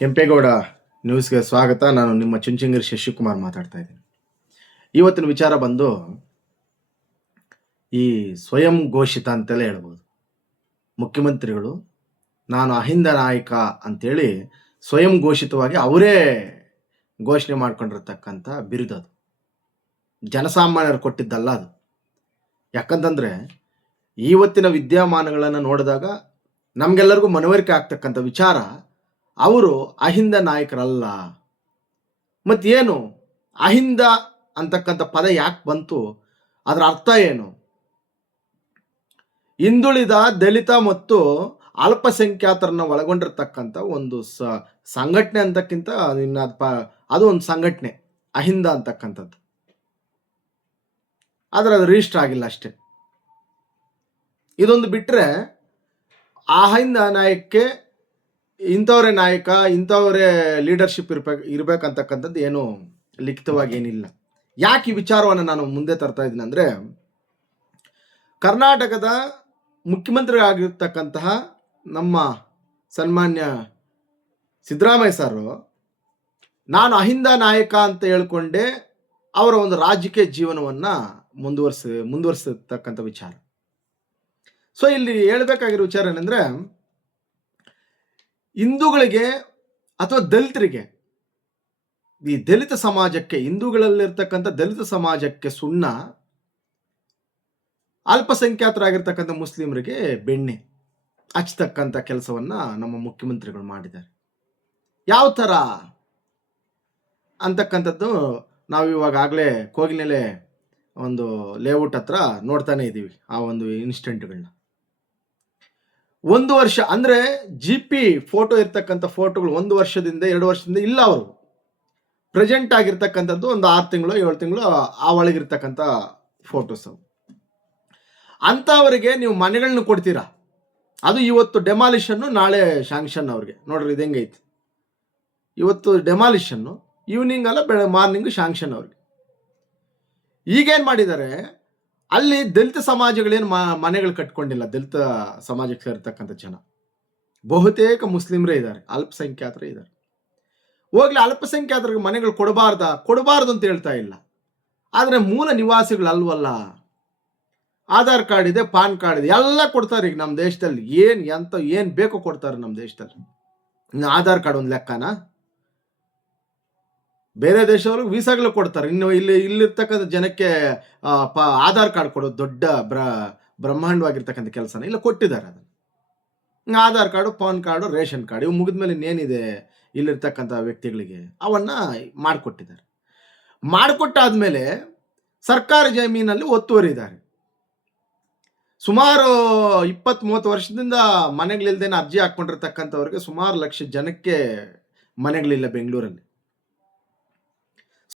ಕೆಂಪೇಗೌಡ ನ್ಯೂಸ್ಗೆ ಸ್ವಾಗತ. ನಾನು ನಿಮ್ಮ ಚುಂಚಂಗಿರಿ ಶಶಿಕುಮಾರ್ ಮಾತಾಡ್ತಾ ಇದ್ದೀನಿ. ಇವತ್ತಿನ ವಿಚಾರ ಬಂದು ಈ ಸ್ವಯಂ ಘೋಷಿತ ಅಂತೆಲ್ಲ ಹೇಳ್ಬೋದು. ಮುಖ್ಯಮಂತ್ರಿಗಳು, ನಾನು ಅಹಿಂದ ನಾಯಕ ಅಂತೇಳಿ ಸ್ವಯಂ ಘೋಷಿತವಾಗಿ ಅವರೇ ಘೋಷಣೆ ಮಾಡ್ಕೊಂಡಿರ್ತಕ್ಕಂಥ ಬಿರುದದು ಜನಸಾಮಾನ್ಯರು ಕೊಟ್ಟಿದ್ದಲ್ಲ ಅದು. ಯಾಕಂತಂದರೆ ಇವತ್ತಿನ ವಿದ್ಯಮಾನಗಳನ್ನು ನೋಡಿದಾಗ ನಮಗೆಲ್ಲರಿಗೂ ಮನವರಿಕೆ ಆಗ್ತಕ್ಕಂಥ ವಿಚಾರ ಅವರು ಅಹಿಂದ ನಾಯಕರಲ್ಲ. ಮತ್ತೇನು? ಅಹಿಂದ ಅಂತಕ್ಕಂಥ ಪದ ಯಾಕೆ ಬಂತು? ಅದರ ಅರ್ಥ ಏನು? ಹಿಂದುಳಿದ ದಲಿತ ಮತ್ತು ಅಲ್ಪಸಂಖ್ಯಾತರನ್ನ ಒಳಗೊಂಡಿರ್ತಕ್ಕಂಥ ಒಂದು ಸ, ಸಂಘಟನೆ ಅಂತಕ್ಕಿಂತ ನಿನ್ನ ಅದು ಒಂದು ಸಂಘಟನೆ, ಅಹಿಂದ ಅಂತಕ್ಕಂಥದ್ದು. ಆದರೆ ಅದು ರಿಜಿಸ್ಟರ್ ಆಗಿಲ್ಲ ಅಷ್ಟೇ. ಇದೊಂದು ಬಿಟ್ಟರೆ ಅಹಿಂದ ನಾಯಕಕ್ಕೆ ಇಂಥವರೇ ನಾಯಕ, ಇಂಥವರೇ ಲೀಡರ್ಶಿಪ್ ಇರ್ಬೇಕು ಇರಬೇಕಂತಕ್ಕಂಥದ್ದು ಏನು ಲಿಖಿತವಾಗಿ ಏನಿಲ್ಲ. ಯಾಕೆ ಈ ವಿಚಾರವನ್ನು ನಾನು ಮುಂದೆ ತರ್ತಾ ಇದ್ದೀನಿ ಅಂದರೆ, ಕರ್ನಾಟಕದ ಮುಖ್ಯಮಂತ್ರಿ ಆಗಿರ್ತಕ್ಕಂತಹ ನಮ್ಮ ಸನ್ಮಾನ್ಯ ಸಿದ್ದರಾಮಯ್ಯ ಸರ್, ನಾನು ಅಹಿಂದ ನಾಯಕ ಅಂತ ಹೇಳ್ಕೊಂಡೆ ಅವರ ಒಂದು ರಾಜಕೀಯ ಜೀವನವನ್ನು ಮುಂದುವರ್ಸ ಮುಂದುವರಿಸತಕ್ಕಂಥ ವಿಚಾರ. ಸೊ ಇಲ್ಲಿ ಹೇಳ್ಬೇಕಾಗಿರೋ ವಿಚಾರ ಏನಂದ್ರೆ ಹಿಂದೂಗಳಿಗೆ ಅಥವಾ ದಲಿತರಿಗೆ, ಈ ದಲಿತ ಸಮಾಜಕ್ಕೆ, ಹಿಂದೂಗಳಲ್ಲಿರ್ತಕ್ಕಂಥ ದಲಿತ ಸಮಾಜಕ್ಕೆ ಸುಣ್ಣ, ಅಲ್ಪಸಂಖ್ಯಾತರಾಗಿರ್ತಕ್ಕಂಥ ಮುಸ್ಲಿಮರಿಗೆ ಬೆಣ್ಣೆ ಹಚ್ಚತಕ್ಕಂಥ ಕೆಲಸವನ್ನ ನಮ್ಮ ಮುಖ್ಯಮಂತ್ರಿಗಳು ಮಾಡಿದ್ದಾರೆ. ಯಾವ ಥರ ಅಂತಕ್ಕಂಥದ್ದು ನಾವು ಇವಾಗಾಗಲೇ ಕೋಗಿಲೆಲೆ ಒಂದು ಲೇಔಟ್ ಹತ್ರ ನೋಡ್ತಾನೆ ಇದ್ದೀವಿ ಆ ಒಂದು ಇನ್ಸ್ಟೆಂಟ್ಗಳನ್ನ ಒಂದು ವರ್ಷ, ಅಂದ್ರೆ ಜಿ ಪಿ ಫೋಟೋ ಇರ್ತಕ್ಕಂಥ ಫೋಟೋಗಳು ಒಂದು ವರ್ಷದಿಂದ, ಎರಡು ವರ್ಷದಿಂದ ಇಲ್ಲ ಅವರು. ಪ್ರೆಸೆಂಟ್ ಆಗಿರ್ತಕ್ಕಂಥದ್ದು ಒಂದು ಆರು ತಿಂಗಳು, ಏಳು ತಿಂಗಳು ಆ ಒಳಗಿರ್ತಕ್ಕಂಥ ಫೋಟೋಸ್ ಅವು. ಅಂಥವರಿಗೆ ನೀವು ಮನೆಗಳನ್ನ ಕೊಡ್ತೀರಾ? ಅದು ಇವತ್ತು ಡೆಮಾಲಿಷನ್ನು ನಾಳೆ ಶಾಂಕ್ಷನ್ ಅವ್ರಿಗೆ. ನೋಡ್ರಿ ಇದು ಹೆಂಗೈತಿ. ಇವತ್ತು ಡೆಮಾಲಿಷನ್ನು ಈವ್ನಿಂಗ್ ಅಲ್ಲ, ಬೆಳೆ ಮಾರ್ನಿಂಗ್ ಶಾಂಕ್ಷನ್ ಅವ್ರಿಗೆ. ಈಗೇನು ಮಾಡಿದ್ದಾರೆ? ಅಲ್ಲಿ ದಲಿತ ಸಮಾಜಗಳೇನು ಮನೆಗಳು ಕಟ್ಕೊಂಡಿಲ್ಲ, ದಲಿತ ಸಮಾಜಕ್ಕೆ ಸೇರ್ತಕ್ಕಂಥ ಜನ. ಬಹುತೇಕ ಮುಸ್ಲಿಮರೇ ಇದ್ದಾರೆ, ಅಲ್ಪಸಂಖ್ಯಾತರೇ ಇದ್ದಾರೆ. ಹೋಗ್ಲಿ, ಅಲ್ಪಸಂಖ್ಯಾತರಿಗೆ ಮನೆಗಳು ಕೊಡಬಾರ್ದ? ಕೊಡಬಾರ್ದು ಅಂತ ಹೇಳ್ತಾ ಇಲ್ಲ. ಆದರೆ ಮೂಲ ನಿವಾಸಿಗಳು ಅಲ್ವಲ್ಲ ಆಧಾರ್ ಕಾರ್ಡ್ ಇದೆ, ಪಾನ್ ಕಾರ್ಡ್ ಇದೆ, ಎಲ್ಲ ಕೊಡ್ತಾರೆ ಈಗ ನಮ್ಮ ದೇಶದಲ್ಲಿ. ಏನು, ಎಂತ, ಏನು ಬೇಕೋ ಕೊಡ್ತಾರೆ ನಮ್ಮ ದೇಶದಲ್ಲಿ. ಆಧಾರ್ ಕಾರ್ಡ್ ಒಂದು ಲೆಕ್ಕನಾ? ಬೇರೆ ದೇಶವ್ರಿಗೆ ವೀಸಾಗಳು ಕೊಡ್ತಾರೆ. ಇನ್ನು ಇಲ್ಲಿ, ಇಲ್ಲಿರ್ತಕ್ಕಂಥ ಜನಕ್ಕೆ ಪ, ಆಧಾರ್ ಕಾರ್ಡ್ ಕೊಡೋದು ದೊಡ್ಡ ಬ್ರ, ಬ್ರಹ್ಮಾಂಡವಾಗಿರ್ತಕ್ಕಂಥ ಕೆಲಸನ. ಇಲ್ಲ, ಕೊಟ್ಟಿದ್ದಾರೆ ಅದನ್ನು. Aadhaar card, PAN card, ration card, ಇವು ಮುಗಿದ್ಮೇಲೆ ಇನ್ನೇನಿದೆ ಇಲ್ಲಿರ್ತಕ್ಕಂಥ ವ್ಯಕ್ತಿಗಳಿಗೆ? ಅವನ್ನ ಮಾಡಿಕೊಟ್ಟಿದ್ದಾರೆ. ಮಾಡಿಕೊಟ್ಟಾದ್ಮೇಲೆ ಸರ್ಕಾರಿ ಜಮೀನಲ್ಲಿ ಒತ್ತುವರಿದ್ದಾರೆ. ಸುಮಾರು ಇಪ್ಪತ್ತ್ ಮೂವತ್ತು ವರ್ಷದಿಂದ ಮನೆಗಳಿಲ್ದೇನೆ ಅರ್ಜಿ ಹಾಕ್ಕೊಂಡಿರ್ತಕ್ಕಂಥವ್ರಿಗೆ ಸುಮಾರು ಲಕ್ಷ ಜನಕ್ಕೆ ಮನೆಗಳಿಲ್ಲ ಬೆಂಗಳೂರಲ್ಲಿ.